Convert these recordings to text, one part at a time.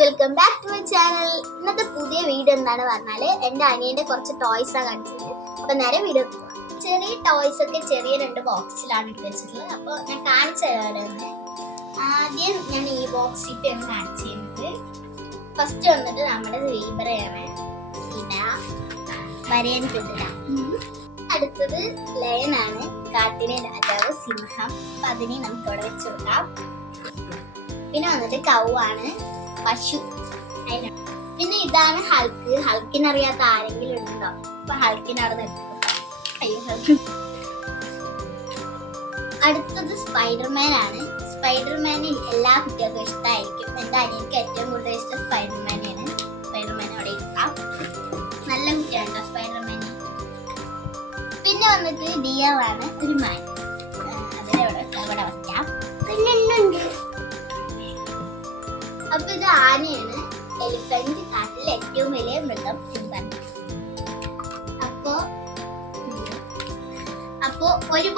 Welcome back to my channel. ഇന്നത്തെ പുതിയ video എന്താണ് പറഞ്ഞാൽ എന്റെ അനിയന്റെ കുറച്ച് ടോയ്സ് ആണ് കാണിച്ചത്. അപ്പൊ നേരെ വീഡിയോ ചെറിയ ടോയ്സ് ഒക്കെ ചെറിയ രണ്ട് ബോക്സിലാണ് ഇട്ട് വെച്ചിട്ടുള്ളത്. അപ്പൊ ഞാൻ കാണിച്ചു ആദ്യം ഞാൻ ഈ ബോക്സ് ഇട്ടാണ് കാണിച്ചു തരുന്നത്. ഫസ്റ്റ് വന്നിട്ട് നമ്മുടെ സീബ്രയാണ് ഇട വരയൻ കുതിര അടുത്തത് ലയനാണ് കാട്ടിനെ രാജാവ് സിംഹം. അപ്പൊ അതിനെ നമുക്ക് ഇവിടെ വെച്ച് കൊടുക്കാം. പിന്നെ വന്നിട്ട് കൗവാണ് പശു. പിന്നെ ഇതാണ് ഹൾക്ക് ഹൾക്കിനറിയാത്ത ആരെങ്കിലും ഉണ്ടോ? അപ്പൊ ഹൽക്കിനവിടെ അടുത്തത് സ്പൈഡർമാൻ ആണ്. സ്പൈഡർമാൻ എല്ലാ കുട്ടികൾക്കും ഇഷ്ടമായിരിക്കും എന്റെ അനിയഎനിക്ക് ഏറ്റവും കൂടുതൽ ഇഷ്ടം സ്പൈഡർമാനെയാണ്. സ്പൈഡർമാൻ അവിടെ ഇരിക്കാം. നല്ല കുട്ടിയാണ് സ്പൈഡർമാൻ പിന്നെ വന്നിട്ട് ഡിയർ ആണ്. ഒരു മാൻ. അതിനെ അവിടെ വയ്ക്കാം. പിന്നെ ഉണ്ട് അപ്പൊ ഇത് ആനയാണ് എലിഫന്റ് കാട്ടിലെ ഏറ്റവും വലിയ മൃഗം എന്ന് അപ്പോ അപ്പോ ഒരു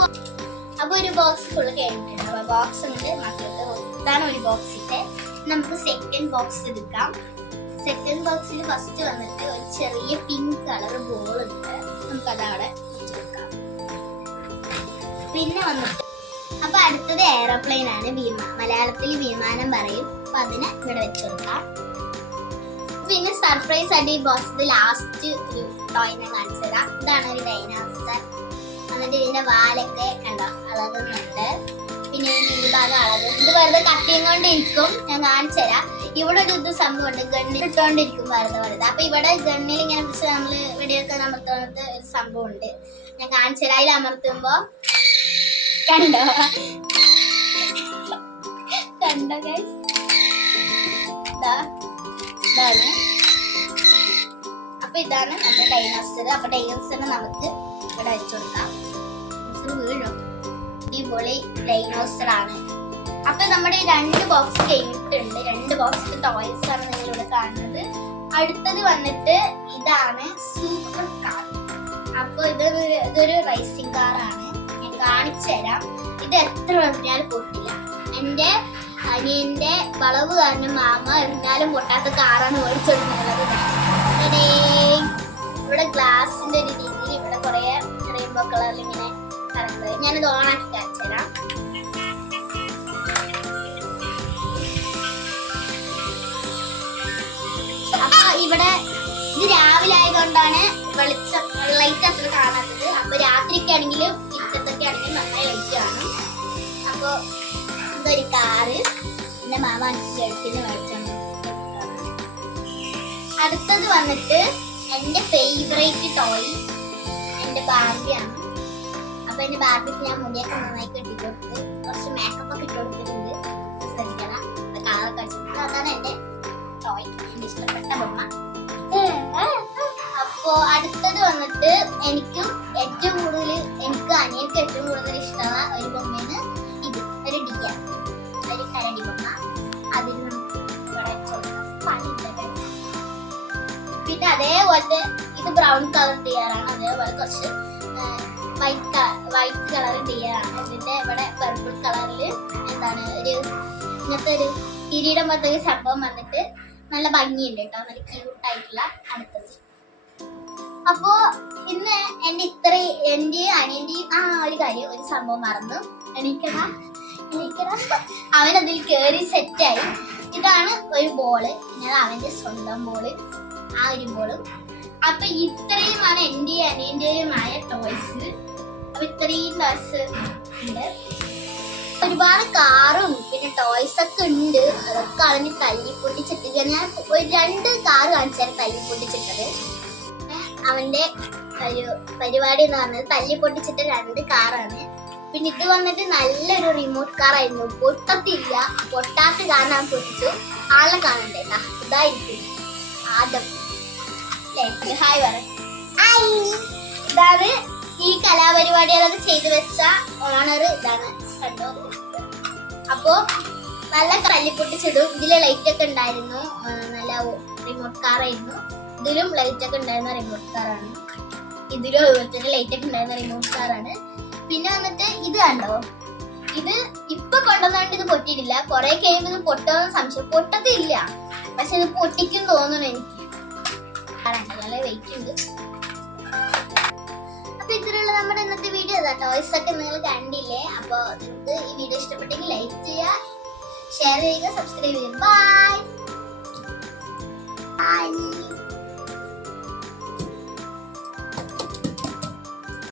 അപ്പൊ ഒരു ബോക്സ് ഫുള്ള് കഴിഞ്ഞിട്ടുണ്ട് അപ്പൊ ബോക്സ് ഉണ്ട്. മക്കൾക്ക് ഇതാണ് ഒരു ബോക്സ് ഇട്ട്. നമുക്ക് സെക്കൻഡ് ബോക്സ് എടുക്കാം. സെക്കൻഡ് ബോക്സിൽ ഫസ്റ്റ് വന്നിട്ട് ഒരു ചെറിയ പിങ്ക് കളർ ബോൾ ഉണ്ട്. നമുക്ക് അതവിടെ വെച്ചെടുക്കാം പിന്നെ വന്നിട്ട് അപ്പൊ അടുത്തത് എയറോപ്ലെയിൻ ആണ് വിമാ മലയാളത്തിൽ വിമാനം പറയും. അപ്പൊ അതിനെ ഇവിടെ വെച്ച് കൊടുക്കാം. പിന്നെ സർപ്രൈസ് ആയിട്ട് ഈ ബോക്സ് ലാസ്റ്റ് ഒരു ടോയ് ഞാൻ കാണിച്ചു തരാം. ഇതാണ് ഒരു ഡൈനാസർ എന്നിട്ട് ഇതിന്റെ വാലൊക്കെ കണ്ടോ? അളകുന്നുണ്ട്. പിന്നെ ഈ ഭാഗം അളക്. ഇത് വെറുതെ കത്തിയും കൊണ്ടിരിക്കും ഞാൻ കാണിച്ചു തരാം. ഇവിടെ ഒരു ഇത് സംഭവമുണ്ട്. ഗണ്ണിൽ ഇട്ടുകൊണ്ടിരിക്കും വെറുതെ വെറുതെ. അപ്പൊ ഇവിടെ ഗണ്ണിൽ ഇങ്ങനെ പിടിച്ച് നമ്മൾ വെടിയൊക്കെ അമർത്തുന്നത് ഒരു സംഭവം ഉണ്ട് ഞാൻ കാണിച്ചു തരാം. അതിൽ അമർത്തുമ്പോ കണ്ടോ? കണ്ടോ ഇതാ. ഇതാണ്. അപ്പൊ ഇതാണ് നമ്മുടെ ഡൈനോസർ അപ്പൊ ഡൈനോസറിനെ നമുക്ക് ഇവിടെ വെച്ചു കൊടുക്കാം. വീഴും. അടിപൊളി ഡൈനോസർ ആണ്. അപ്പൊ നമ്മുടെ രണ്ട് ബോക്സ് കഴിഞ്ഞിട്ടുണ്ട്. രണ്ട് ബോക്സ് ടോയ്സ് ആണ് നിങ്ങൾ ഇവിടെ കാണുന്നത്. അടുത്തത് വന്നിട്ട് ഇതാണ് സൂപ്പർ കാർ അപ്പൊ ഇത് ഇതൊരു റൈസിംഗ് കാറാണ് ഞാൻ കാണിച്ചു തരാം ഇത് എത്ര പറഞ്ഞാൽ പൊട്ടില്ല. എന്റെ അനിയന്റെ വളവ് കാരണം മാമ എറിഞ്ഞാലും പൊട്ടാത്ത കാറാണ് മേടിച്ചോണ്ടിരുന്നത് ഇവിടെ ഗ്ലാസിന്റെ ഒരു രീതിയിൽ ഇവിടെ കുറെ റെയിൻബോ കളറിൽ ഇങ്ങനെ കറങ്ങുന്നത്. ഞാനത് ഓണാക്കി കാണിച്ചു ഇവിടെ ഇത് രാവിലെ ആയതുകൊണ്ടാണ് വെളിച്ചം ലൈറ്റ് അത്ര കാണാത്തത്. അപ്പൊ രാത്രിയൊക്കെ ആണെങ്കിലും ഇരുട്ടത്തൊക്കെ ആണെങ്കിലും നല്ല ലൈറ്റ് കാണും. അപ്പൊ ഇതൊരു കാറ് എന്റെ മാമ ചേട്ടത്തിന് മേടിച്ചാണ് അടുത്തത് വന്നിട്ട് എന്റെ ഫേവറേറ്റ് ടോയ് എന്റെ ബാർബിയാണ് അപ്പൊ എന്റെ ബാർബിക്ക് ഞാൻ മുടിയൊക്കെ നന്നായി കെട്ടി കൊടുത്ത് കുറച്ച് മേക്കപ്പ് ഒക്കെ ഇട്ട് കൊടുത്തിട്ടുണ്ട്. ശ്രദ്ധിക്കണം. കളറൊക്കെ അടിച്ചിട്ടുണ്ട്. അതാണ് എന്റെ ടോയ് എന്റെ ഇഷ്ടപ്പെട്ട ബൊമ്മ. അപ്പോ അടുത്തത് വന്നിട്ട് എനിക്കും പിന്നെ അതേപോലെ ഇത് ബ്രൗൺ കളർ ടിയറാണ് അതേപോലെ കുറച്ച് വൈറ്റ് വൈറ്റ് കളർ ടിയറാണ് ഇതിന്റെ ഇവിടെ പർപ്പിൾ കളറിൽ എന്താണ് ഒരു ഇങ്ങനത്തെ ഒരു കിരീടം പോലത്തെ ഒരു സംഭവം വന്നിട്ട് നല്ല ഭംഗിയുണ്ട് കേട്ടോ നല്ല ക്യൂട്ടായിട്ടുള്ള അടുത്തത്. അപ്പോ ഇന്ന് എന്റെ ഇത്ര എന്റെ അനിയന്റെയും ആ ഒരു കാര്യം ഒരു സംഭവം മറന്നു. എണീക്കടാ. എനിക്കടാ അവൻ അതിൽ കേറി സെറ്റായി ഇതാണ് ഒരു ബോൾ ഞാൻ അവന്റെ സ്വന്തം ബോൾ ആ അപ്പൊ ഇത്രയുമാണ് എന്റെയും അനിയന്റെയുമായ ടോയ്സ് അപ്പൊ ഇത്രയും ടോയ്സ് ഉണ്ട്. ഒരുപാട് കാറും പിന്നെ ടോയ്സ് ഒക്കെ ഉണ്ട്. അതൊക്കെ അവന് തല്ലി പൊട്ടിച്ചിട്ട് ഞാൻ ഒരു രണ്ട് കാറ് കാണിച്ചാൽ തല്ലി പൊട്ടിച്ചിട്ടത്. അവന്റെ ഒരു പരിപാടി എന്ന് പറഞ്ഞത് തല്ലി പൊട്ടിച്ചിട്ട് രണ്ട് കാറാണ് പിന്നെ ഇത് വന്നിട്ട് നല്ലൊരു റിമോട്ട് കാറായിരുന്നു പൊട്ടത്തില്ല. പൊട്ടാത്ത കാരണം പൊട്ടിച്ചു. ആളെ കാണണ്ടേ? ഇതായിരിക്കും. ല്ലേ? ഹായ് ഇതാണ് ഈ കലാപരിപാടികളൊക്കെ ചെയ്തു വെച്ച ഓണർ ഇതാണ് കണ്ടോ? അപ്പോ നല്ല തല്ലിപ്പൊട്ടിച്ചതും ഇതിലെ ലൈറ്റ് ഒക്കെ ഉണ്ടായിരുന്നു. നല്ല റിമോട്ട് കാർ ആയിരുന്നു. ഇതിലും ലൈറ്റ് ഒക്കെ ഉണ്ടായിരുന്ന റിമോട്ട് കാറാണ് ഇതിലും അതുപോലെ ലൈറ്റ് ഒക്കെ ഉണ്ടായിരുന്ന റിമോട്ട് കാറാണ് പിന്നെ വന്നിട്ട് ഇത് കണ്ടോ? ഇത് ഇപ്പൊ കൊണ്ടുവന്നുകൊണ്ട് ഇത് പൊട്ടിയിട്ടില്ല. കുറെ കഴിയുമ്പോൾ ഇത് പൊട്ടുമെന്ന് സംശയം പൊട്ടത്തില്ല. പക്ഷെ ഇത് പൊട്ടിക്കും തോന്നണം എനിക്ക്. നല്ല വെയിറ്റ് ഉണ്ട്. അപ്പൊ ഇത്രയുള്ള നമ്മുടെ ഇന്നത്തെ വീഡിയോ അതാ ടോയ്സ് ഒക്കെ നിങ്ങൾ കണ്ടില്ലേ? അപ്പൊ നിങ്ങൾക്ക് ഈ വീഡിയോ ഇഷ്ടപ്പെട്ടെങ്കിൽ ലൈക്ക് ചെയ്യുക ഷെയർ ചെയ്യുക സബ്സ്ക്രൈബ് ചെയ്യുക. Bye bye